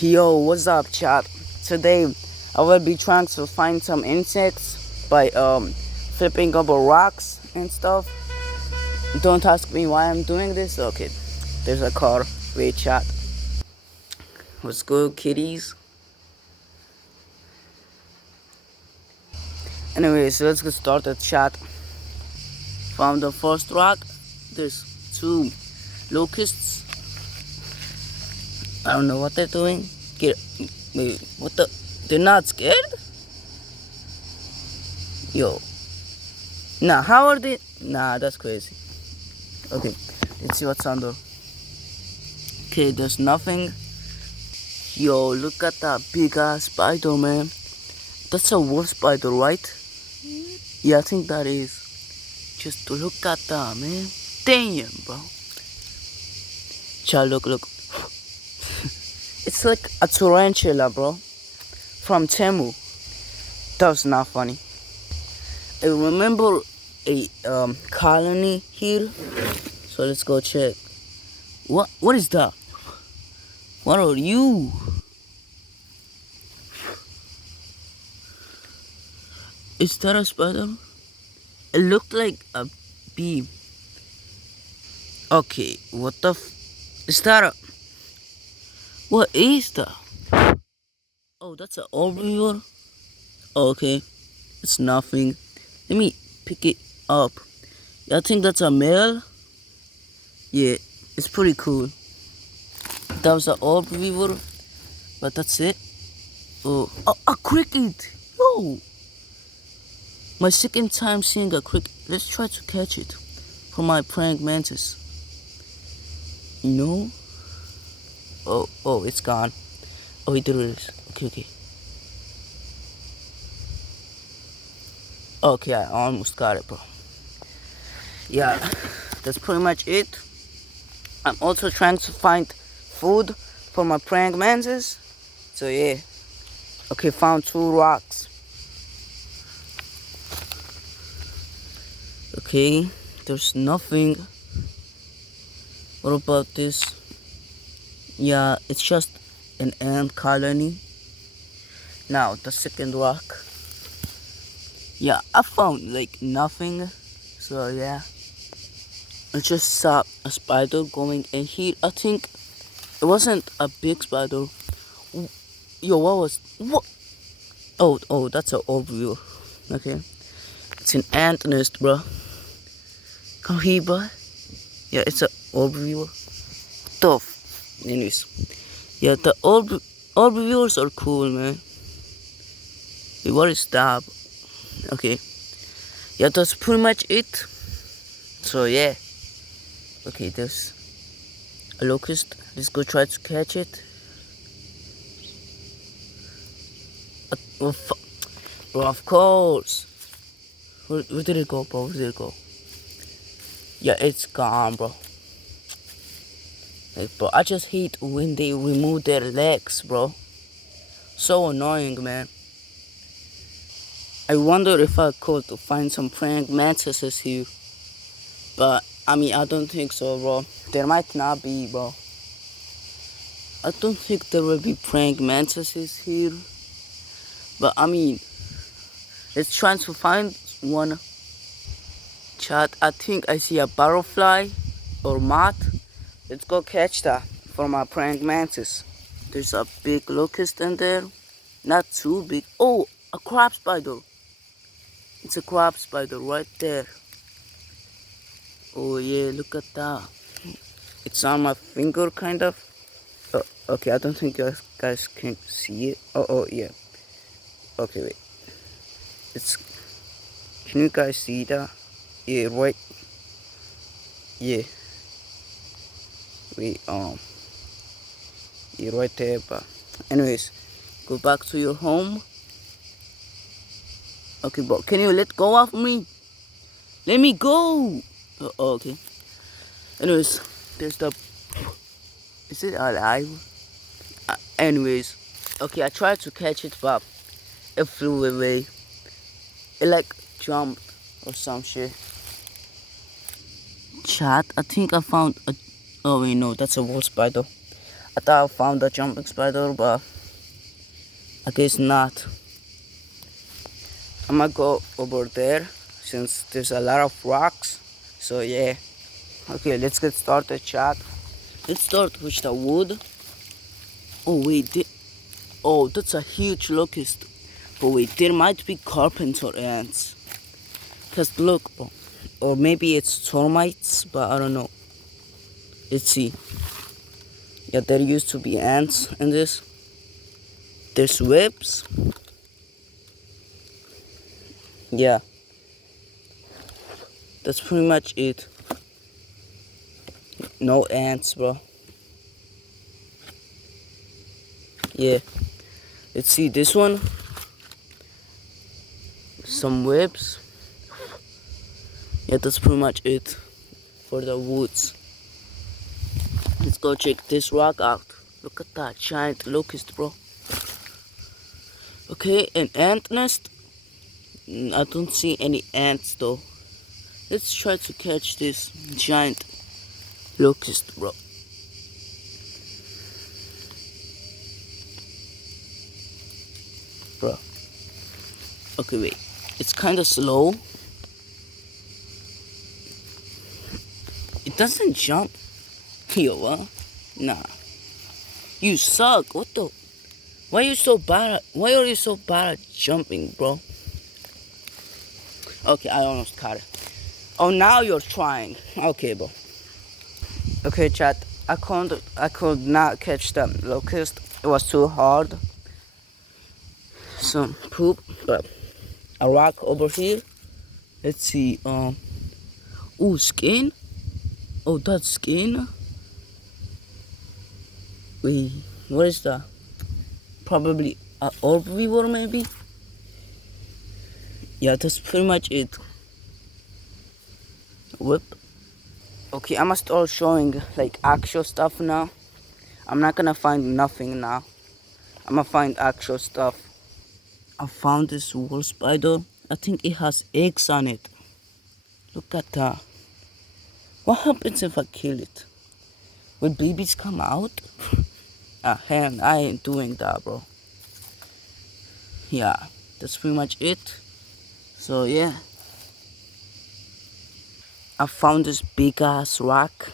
Yo, what's up, chat? Today I will be trying to find some insects by flipping over rocks and stuff. Don't ask me why I'm doing this. Okay, there's a car. Wait, chat. What's good, kitties? Anyways, let's get started, chat. Found the first rock. There's two locusts. I don't know what they're doing. Wait, what the? They're not scared? Yo. Nah, how are they? Nah, that's crazy. Okay, let's see what's under. Okay, there's nothing. Yo, look at that big ass spider, man. That's a wolf spider, right? Yeah, I think that is. Just look at that, man. Damn, bro. Child, look. It's like a tarantula, bro. From Temu. That was not funny. I remember a colony here. So let's go check. What is that? What are you? Is that a spider? It looked like a bee. Okay, what the is that a... What is that? Oh, that's an herbivore? Okay, it's nothing. Let me pick it up. I think that's a male. Yeah, it's pretty cool. That was an herbivore, but that's it. Oh, a cricket! Yo! My second time seeing a cricket. Let's try to catch it for my praying mantis. No? Oh, it's gone. Oh, there it is. Okay. Okay, I almost got it, bro. Yeah, that's pretty much it. I'm also trying to find food for my praying mantis. So yeah. Okay, found two rocks. Okay, there's nothing. What about this? Yeah, it's just an ant colony. Now, the second rock. Yeah, I found like nothing. So yeah. I just saw a spider going in here. I think it wasn't a big spider. Yo, what? Oh, that's an overview. Okay. It's an ant nest, bro. Come here, boy. Yeah, it's an overview. Tough. Anyways. Yeah, the overviewers are cool, man. Wait, what is that? Okay. Yeah, that's pretty much it. So yeah. Okay, there's a locust. Let's go try to catch it. Bro, of course. Where did it go, bro? Where did it go? Yeah, it's gone, bro. Like, bro, I just hate when they remove their legs, bro. So annoying, man. I wonder if I could find some praying mantises here. But, I mean, I don't think so, bro. There might not be, bro. I don't think there will be praying mantises here. But, I mean, let's try to find one. Chat, I think I see a butterfly or moth. Let's go catch that for my praying mantis. There's a big locust in there. Not too big. Oh, a crab spider. It's a crab spider right there. Oh yeah, look at that. It's on my finger, kind of. Oh, okay, I don't think you guys can see it. Oh yeah. Okay, wait. Can you guys see that? Yeah, right. Yeah. Wait, yeah, right there, but anyways, go back to your home. Okay, but can you let go of me? Let me go! Okay. Anyways, there's the... Is it alive? Anyways. Okay, I tried to catch it, but it flew away. It like jumped or some shit. Chat, I think I found a... Oh wait, no, that's a wolf spider. I thought I found a jumping spider, but I guess not. I'm gonna go over there since there's a lot of rocks. So yeah. Okay, let's get started, chat. Let's start with the wood. Oh wait, oh, that's a huge locust. But wait, there might be carpenter ants. Cause look, bro. Or maybe it's termites, but I don't know. Let's see. Yeah, there used to be ants in this. There's webs. Yeah. That's pretty much it. No ants, bro. Yeah. Let's see this one. Some webs. Yeah, that's pretty much it for the woods. Let's go check this rock out. Look at that giant locust, bro. Okay, an ant nest. I don't see any ants though. Let's try to catch this giant locust, bro. Bro. Okay, wait. It's kind of slow. It doesn't jump. Yo, what? Nah. You suck. What the? Why are you so bad? Why are you so bad at jumping, bro? Okay, I almost caught it. Oh, now you're trying. Okay, bro. Okay, chat. I could not catch the locust. It was too hard. Some poop, but a rock over here. Let's see. Oh, skin. Oh, that's skin. Wait, what is that? Probably an herbivore, maybe. Yeah, that's pretty much it. Whip. Okay, I'm gonna start showing like actual stuff now. I'm not gonna find nothing now. I'm gonna find actual stuff. I found this wall spider. I think it has eggs on it. Look at that. What happens if I kill it? Will babies come out? Hell, I ain't doing that, bro. Yeah, that's pretty much it. So yeah. I found this big ass rock.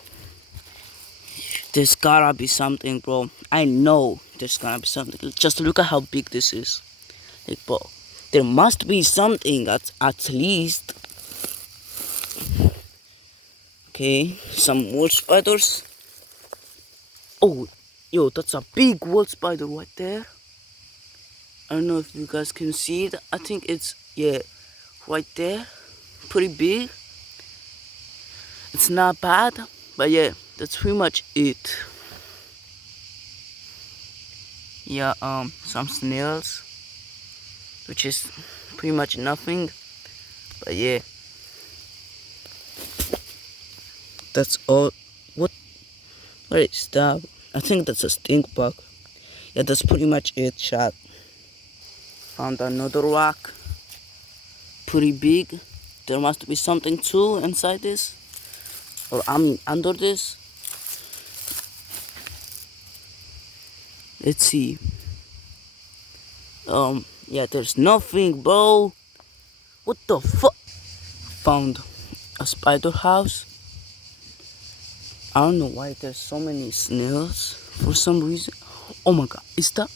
There's gotta be something, bro. I know there's gotta be something. Just look at how big this is. Like, bro, there must be something at least. Okay, some wool spiders. Oh, yo, that's a big wool spider right there. I don't know if you guys can see it. I think it's, yeah, right there. Pretty big. It's not bad, but yeah, that's pretty much it. Yeah, some snails, which is pretty much nothing, but yeah. That's all. What is that? I think that's a stink bug. Yeah, that's pretty much it, chat. Found another rock. Pretty big. There must be something too inside this. Or I mean under this. Let's see. Yeah, there's nothing, bro. What the fuck? Found a spider house. I don't know why there's so many snails for some reason. Oh my god, is that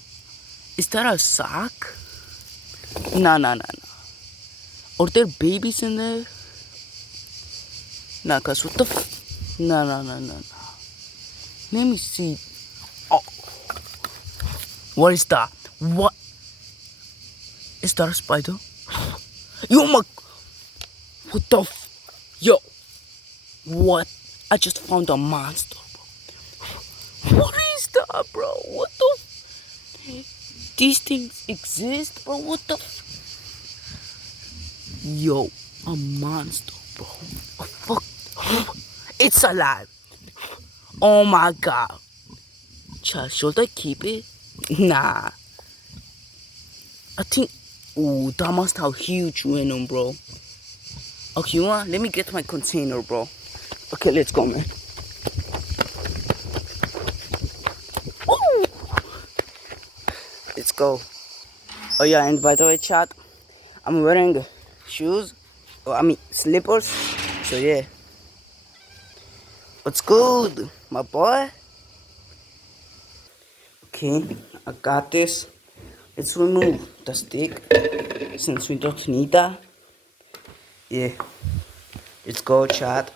a sack? Nah. Are there babies in there? Nah, cause what the Nah. Let me see. Oh. What is that? What? Is that a spider? Yo, my. What the Yo. What? I just found a monster, bro. What is that, bro? What the? These things exist, bro? What the? Yo, a monster, bro. Oh, fuck. It's alive. Oh my god. Should I keep it? Nah. I think. Ooh, that must have huge venom, bro. Okay, you know what? Let me get my container, bro. Okay, let's go, man. Let's go. Oh yeah, and by the way, chat, I'm wearing shoes. Oh, I mean slippers. So yeah. What's good, my boy? Okay, I got this. Let's remove the stick since we don't need that. Yeah. Let's go, chat.